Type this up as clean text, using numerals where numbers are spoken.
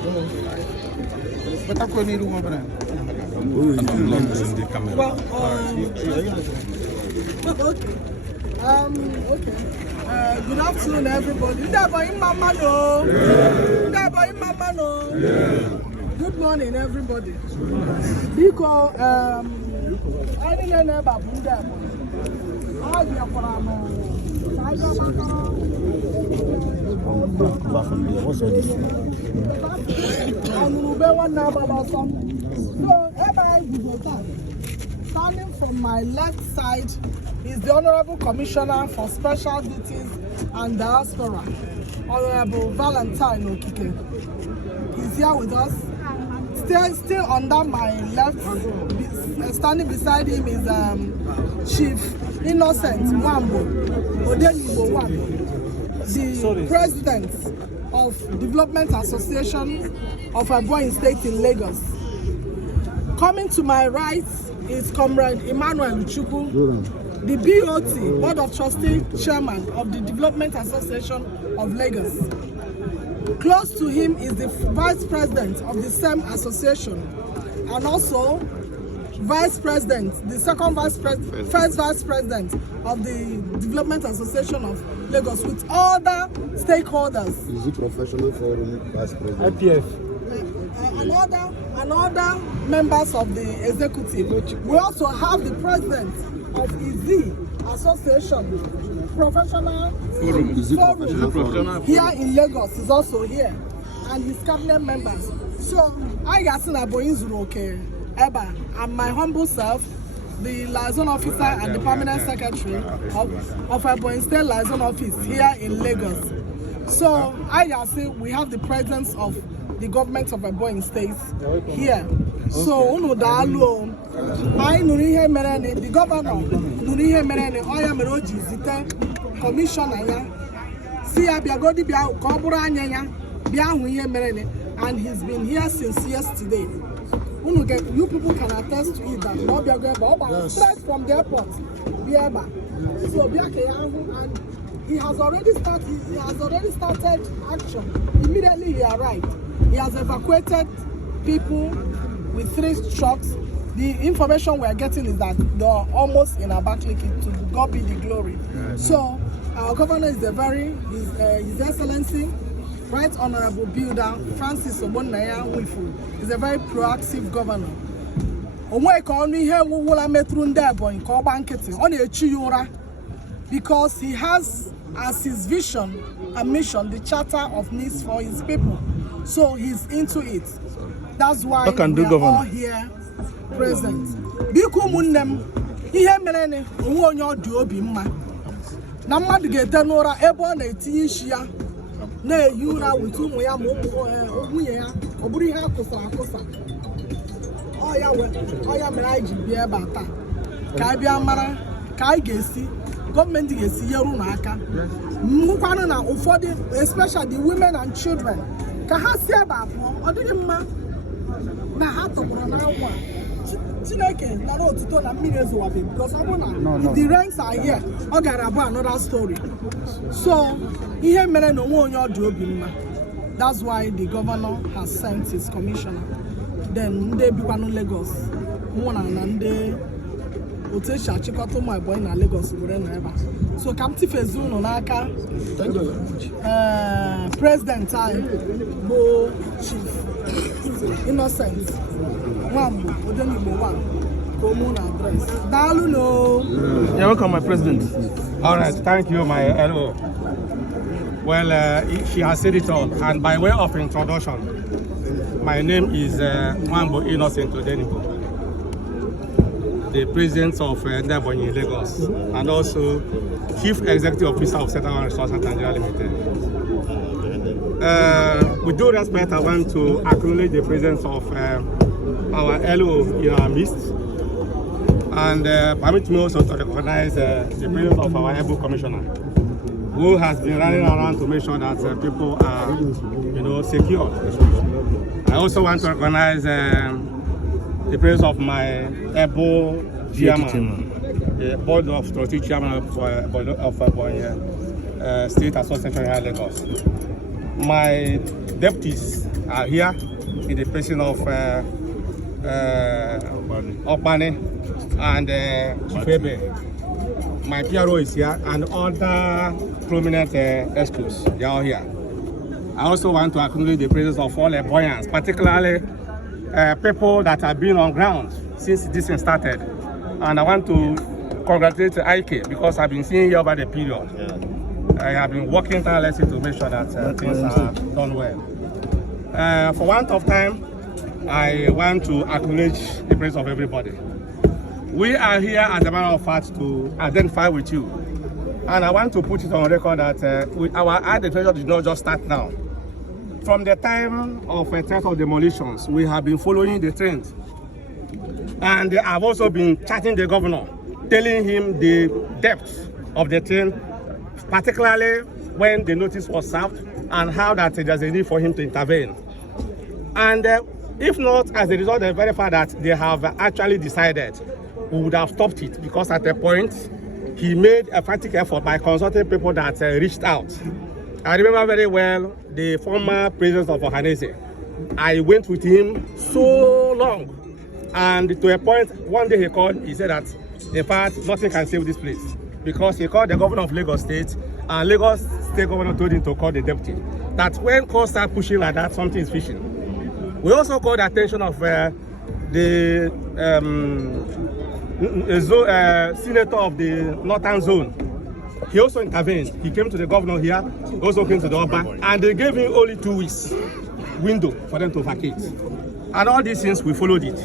But I couldn't need one for that. Okay. Good afternoon, everybody. Good morning, everybody. Because I didn't know about Bunda. Standing from my left side is the Honorable Commissioner for Special Duties and Diaspora, Honorable Valentine Okike. He's here with us. Still under my left, standing beside him is Chief Innocent Mwambo Odenibo Wambo, the President of Development Association of Ebonyi State in Lagos. Coming to my right is Comrade Emmanuel Chukwu, the BOT, Board of Trustees Chairman of the Development Association of Lagos. Close to him is the Vice President of the same association, and also Vice President, the first Vice President of the Development Association of Lagos, with other stakeholders. Is it professional forum Vice President? IPF. And other members of the executive. We also have the President of EZ Association, Professional Forum here in Lagos is also here, and his cabinet members. So I got to Eba, and my humble self, the liaison officer and the permanent secretary of Ebonyi State Liaison Office here in Lagos. So I say we have the presence of the government of Ebonyi State here. So the governor Oya Meroji Zite commissioner and he's been here since yesterday. You people can attest to it that straight from the airport. So and he has already started action. Immediately he arrived. He has evacuated people with 3 trucks. The information we are getting is that they're almost in Abakaliki. To God be the glory. So our governor is His Excellency, Right Honorable Builder Francis Obonnaya Wifu, is a very proactive governor. Because he has as his vision and mission the charter of needs for his people. So he's into it. That's why we are all here present. Biku munnem ihe merene onwe onye odi obi mma. Na mmadu ga-ete n'ụra ebe ọ na-etinye isi ya na-eyi ụra with ụmụ ya ma nwunye ya ọ bụrụ ihe akụsara akụsa. Ọ ya mere anyị ji bịa ebe a taa ka anyị bịa mara ka anyị ga-esi gọọmenti ga-esi nyeru n'aka. Mmụkwanụ na ụfọdụ, especially the women and children, ka ha si ebe abụọ ọ dịghị mma na ha tọgbọrọ n'anwụ a. Chineke nara otuto na mmiri ezowabe, because ọ bụrụ na the rains are here, ọ gara abụ another story. So ihe mere na onwe onye ọ dị obi mma. That's why the governor has sent his commissioner. Then ndị bikwanụ Lagos mụ na ndị otu esi achịkọta ụmụ Ebonyi na Lagos were na ebe a. So ka m tifezi unu n'aka President anyị bụ Chief Innocent Mwambo Odenibo Wambo ka o mụ na address. Daalụ no. You're welcome, my President. All right, thank you, my LO. Well, she has said it all, and by way of introduction, my name is Mwambo Innocent Odenibo, the President of Ebonyi Lagos, and also Chief Executive Officer of Central Resources Nigeria Limited. With due respect, I want to acknowledge the presence of our LO in our midst, and permit me also to recognize the presence of our Able Commissioner, who has been running around to make sure that people are, secure. I also want to recognize the presence of my Able Chairman, the Board of Trustees Chairman of State Association here in Lagos. My deputies are here in the person of Okpane and Chifebe. My PRO is here and other prominent experts. They are all here. I also want to acknowledge the presence of all Eboyans, particularly people that have been on ground since this thing started. And I want to congratulate IK because I've been seeing here over the period. Yeah. I have been working tirelessly to make sure that things are done well. For want of time, I want to acknowledge the presence of everybody. We are here, as a matter of fact, to identify with you. And I want to put it on record that our identification did not just start now. From the time of a threat of demolitions, we have been following the trend. And I've also been chatting the governor, telling him the depth of the trend, particularly when the notice was served and how that there's a need for him to intervene. And if not, as a result, they verify that they have actually decided, we would have stopped it, because at a point, he made a frantic effort by consulting people that reached out. I remember very well the former president of Ohanese. I went with him so long, and to a point, one day he called, he said that, in fact, nothing can save this place, because he called the governor of Lagos State, and Lagos State governor told him to call the deputy. That when courts start pushing like that, something is fishing. We also called the attention of the senator of the Northern Zone. He also intervened. He came to the governor here, also came to the Oba, and they gave him only 2 weeks window for them to vacate. And all these things, we followed it.